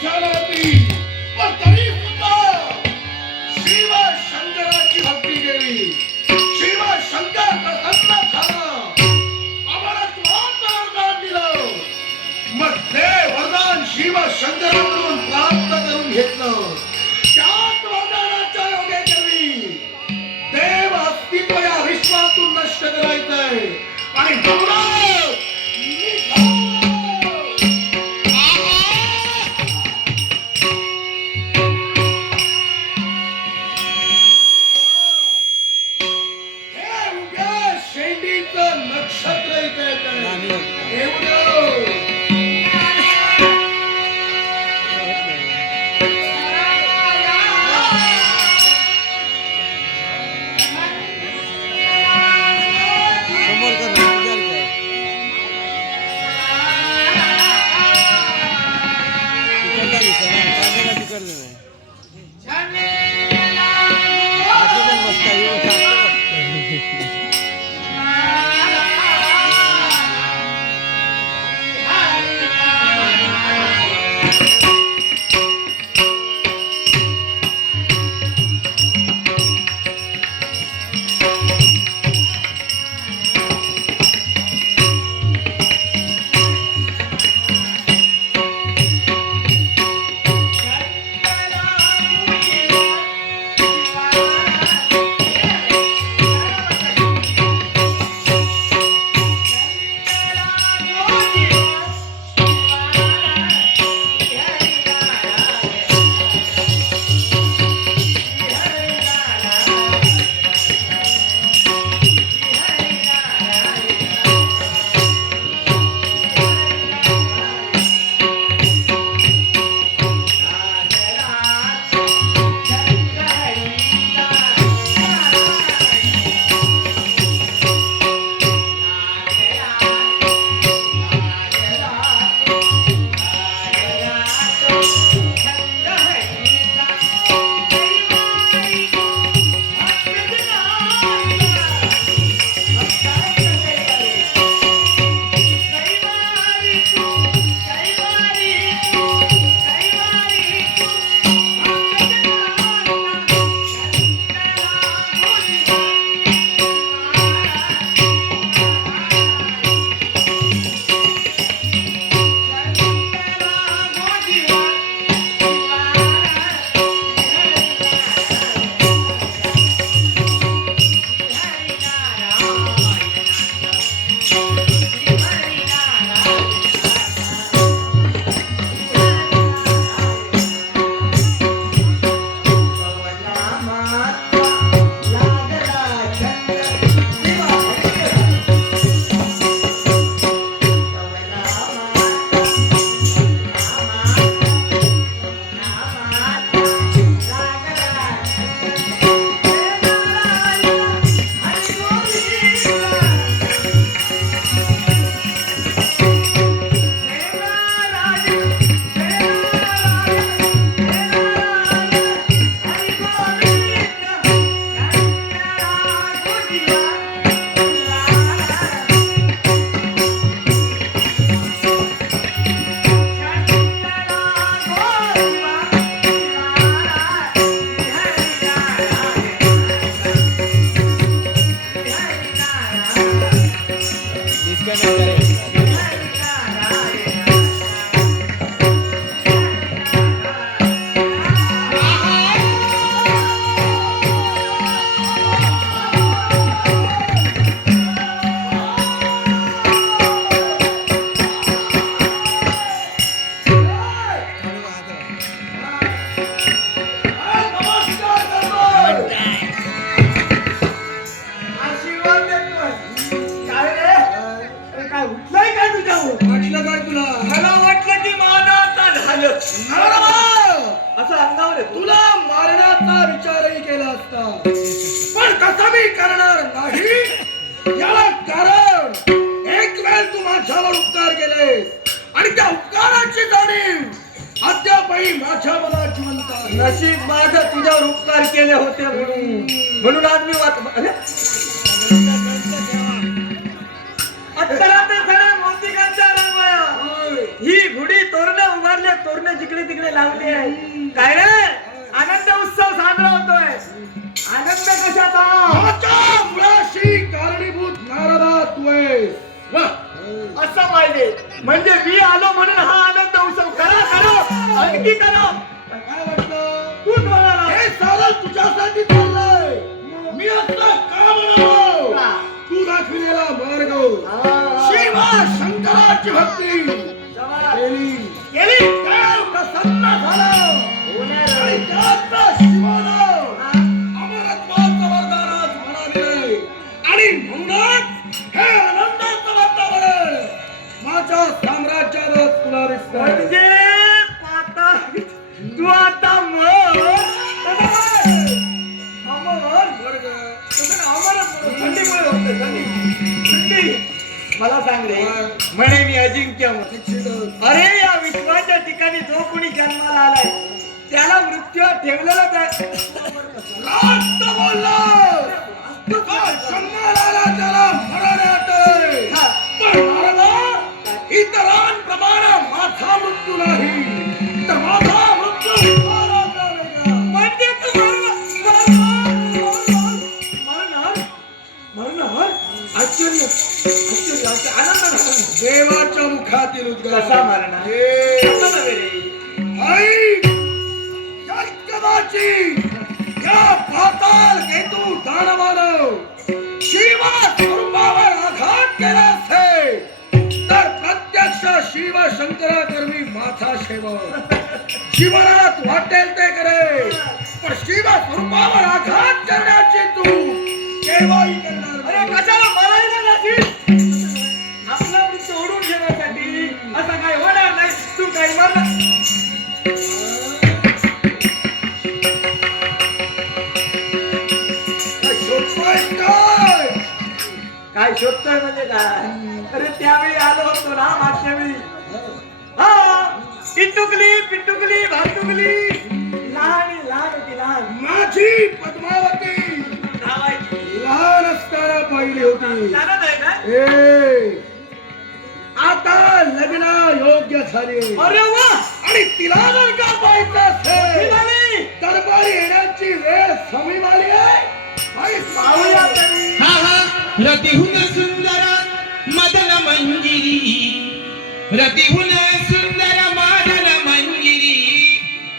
इच्छा नव्हती पण तरी सुद्धा शिव शंकराची भक्ती केली. शिव शंकर प्रसन्न झाला, आम्हाला तुझं वरदान दिलं. मग ते वरदान शिव शंकराकडून प्राप्त करून घेतलं. त्याच वरदानाच्या योगेश्वरी देव अस्तित्व या विश्वातून नष्ट करायचंय आणि नक्षत्र असं अंगावर तुला मारण्याचा विचारही केला असता, पण कसा मी करणार नाही. याला कारण एक वेळ तू माझ्यावर उपकार केलेस आणि त्या उपकाराची जाणीव अद्यापही माझ्या मनात जिवंत आहे. नशीब माझं तुझ्यावर उपकार केले होते म्हणून आज मी ही गुढी तोरण उभारले तोरण जिकडे तिकडे लावले आहे. काय रे आनंद उत्सव साजरा होतोय. आनंद कशाचा? माझ्या मुळाशी कारणीभूत नारदा तू आहेस. असं पाहिजे. म्हणजे मी आलो म्हणून हा आनंद उत्सव करा करा अगदी करा. काय वाटतं? तू बोला. हे सारं तुझ्यासाठी चाललंय. मी असं का म्हणालो? तू दाखविलेला मार्ग शिव शंकराची भक्ती केली. देव प्रसन्न झाला आणि त्याचं शिवानं अमरत्वाचं वरदान आज मला दिलंय. आणि म्हणूनच हे आनंदाचं वातावरण माझ्या साम्राज्यात तुला दिसतंय. म्हणजे आता तू आता थंडीमुळे होतं थंडी. मला सांग रे म्हणे मी अजिंक्य अरे या विश्वाच्या ठिकाणी जो कोणी जन्माला आलाय त्याला मृत्यू ठेवलेलाच आहे. रास्त बोललास. जन्माला आला त्याला मरण येतंय. पण महाराजा इतरांप्रमाणे माझा मृत्यू नाही तर माझा मृत्यू महाराजा वेगळा. म्हणजे तू मरणार आश्चर्य आनंद झाला. देवाच्या मुखातील उद्गार. कसा मरणार? हे रे आई या कदाची या पाताल केतू दानवानं शिव स्वरूपावर आघात केला असे तर प्रत्यक्ष शिव शंकराकर्मी माथा शेव जीवनात वाटेल ते करे. पण शिव स्वरूपावर आघात करण्याची तू केव्हाही करणार अरे नाही. कशाला मरायला जाशील? आपला मृत्यू ओढून घेण्यासाठी असं काही होणार नाही. तू काही मरणार काय शोधतोय म्हणजे काय? अरे त्यावेळी आलो होतो ना मागच्या वेळी. हा पिटुकली भाटुकली लहान होती लहान. माझी पद्मावती धावायची लहान असताना पाहिली होती. जाणत आहे ना? ए, आता लग्न योग्य झाले अरे वा आणि तिला जर का पाहायचं असेल झाली. दरबारी येण्याची वेळ समीप आली आहे. आणि पाहूया तरी. हा हा रतिहुन सुंदर मदन मंजिरी रतिहुन सुंदर मदन मंजिरी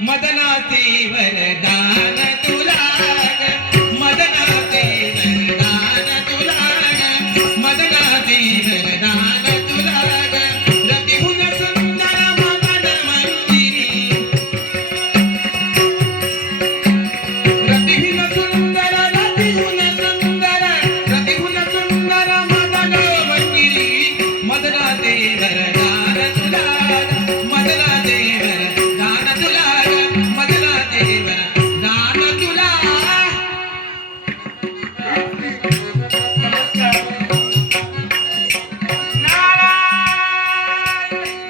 मदनाचे वरदान तुला मदनाचे वरदान तुला मदनाचे वरदान तुला रतिहुन सुंदर मदन मंजिरी रतिहुन सुंदर रतिहुन सुंदर मदन मंजिरी मदनाचे वरदान तुला मदनाचे वरदान तुला मदनाचे वरदान तुला.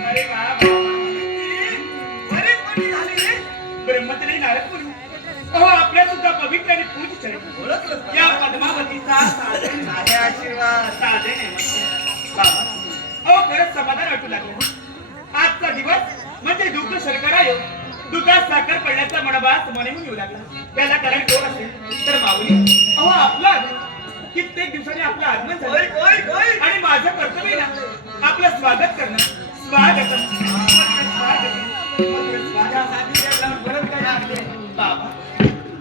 अरे वा बरेच मोठी झाली रे. ब्रह्मचारी नारद मुनी. अहो आपल्या सुद्धा पवित्र आणि पूज्य चरित्र या पद्मावतीचा साधे आशीर्वाद साधे नेमके बाबा. अहो खरंच समाधान वाटू लागलं. आजचा दिवस म्हणजे दुःख शर्करा योग दुधात साखर पडल्याचा मनोभास मनेहून येऊ लागला. त्याला कारण कोण असेल तर माऊली. अहो आपला कित्येक दिवसांनी आपलं आगमन झालं आणि माझं कर्तव्य ना आपलं स्वागत करणं. स्वागतम बाबा.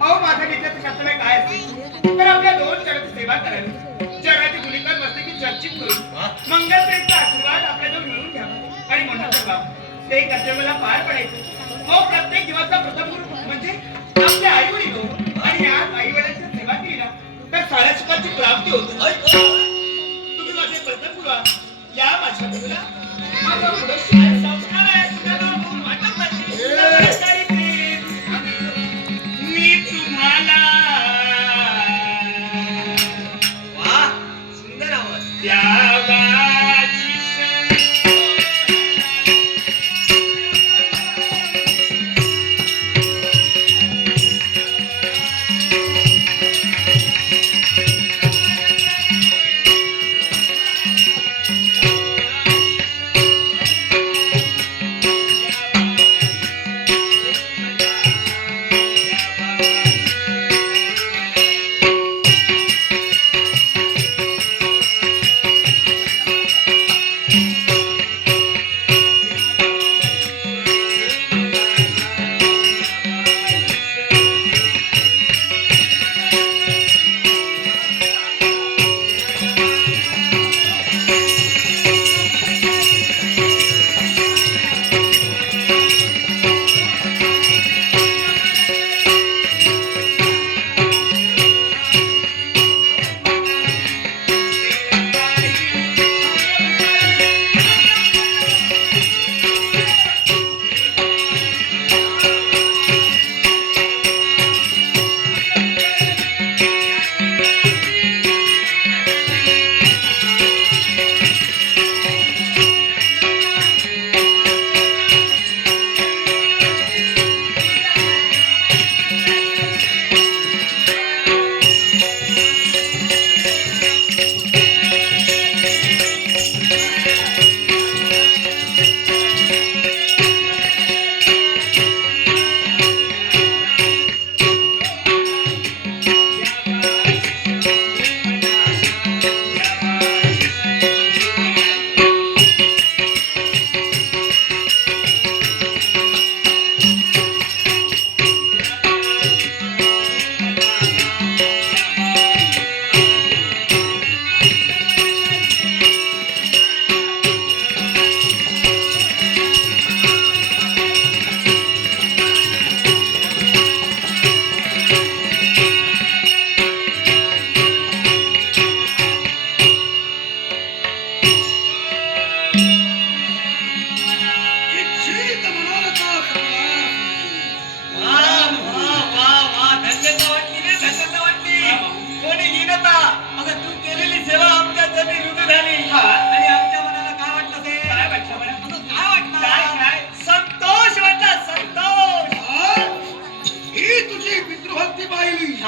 अहो माझ्या नित्याचं कर्तव्य काय असेल तर आपल्या दोन जगाची सेवा करावी. जगाची भूमिका मस्तकी चर्चित करून मंगलदेवचा आशीर्वाद आपल्याजवळ मिळवून घ्यावा आणि म्हणतात बाबा ते कर्तव्याला पार पडायचं. अहो प्रत्येक दिवसाचा प्रथम गुरु म्हणजे आपल्या आई वडील हो आणि या आई वडिलांची सेवा केली ना तर साऱ्या सुखाची प्राप्ती होते. तुम्ही माझे प्रथम गुरु आहात. या माझ्या गुरुला माझा पुढे शाळेत संस्कार आहे. तुम्हाला बोलून वाटत नाही. मी तुम्हाला वा सुंदर आवाज द्यावाची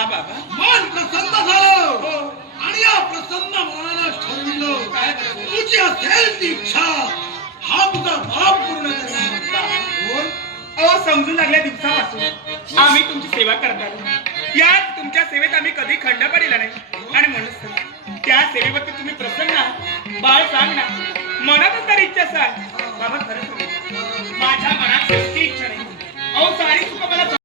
हा बाबा मन प्रसन्न झालं हो आणि या प्रसन्न मनानं ठरविलं काय करायचं? तुझी असेल ती इच्छा हा तुझा बाप पूर्ण करणार बोल. अहो समजून लागल्या दिवसापासून आम्ही तुमची सेवा करतात यात तुमच्या सेवेत आम्ही कधी खंड पडलेला नाही आणि म्हणूनच त्या सेवेवरती तुम्ही प्रसन्न आहात. बाळ सांग ना मनातच तर इच्छा सांग बाबा